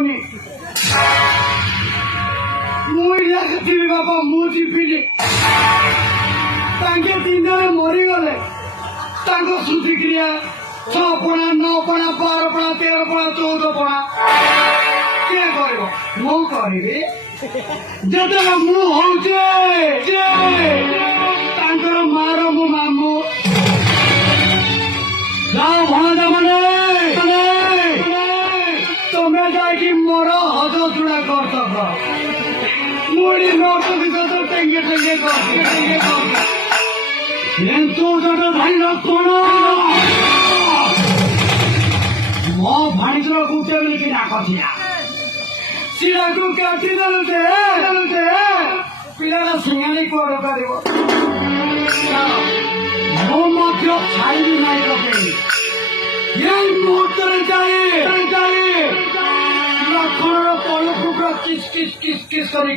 ହବନି ମୁଁ ଯିବି ବାପା ମୁଁ ଯିବିନି ତାଙ୍କେ ଦିନରେ ମରିଗଲେ ତାଙ୍କ ଶ୍ରୁତିକ୍ରିୟା 6 ପଣା 9 ପଣା 12 ପଣା 13 ପଣା 14 ପଣା କିଏ କରିବ ମୁଁ କରିବି ଯେତେବେଳେ ମୁଁ ହଉଛି ତାଙ୍କର ମାର ମୋ ମାମୁଁ ଯାଅ ଭଣଜା ମାନେ ତମେ ଯାଇକି ମୋର ହଜ ଚୁଡ଼ା କରିଦବ ମୁଢି ନୋଟ ବିଗତ ଟେଙ୍ଗେ ଟେଙ୍ଗେ କିନ୍ତୁ ଗୋଟେ ଭାଇର କଣ ମୋ ଭାଣିଜର ଗୁଟେ ବୋଲିକି ଡାକଥିଲା ସିରାକୁ କାଟିଦେଲୁ ଯେ ପିଲାଟା ସିଙ୍ଗାଣି କୁଆଡେ କରିବ ମୁଁ ମଧ୍ୟ ଛାଡ଼ିବି ନାହିଁ ପକେଇବି এই মুহূর্তে যাই লক্ষণর পলকু পুরা কিস কিস কিস কিস করে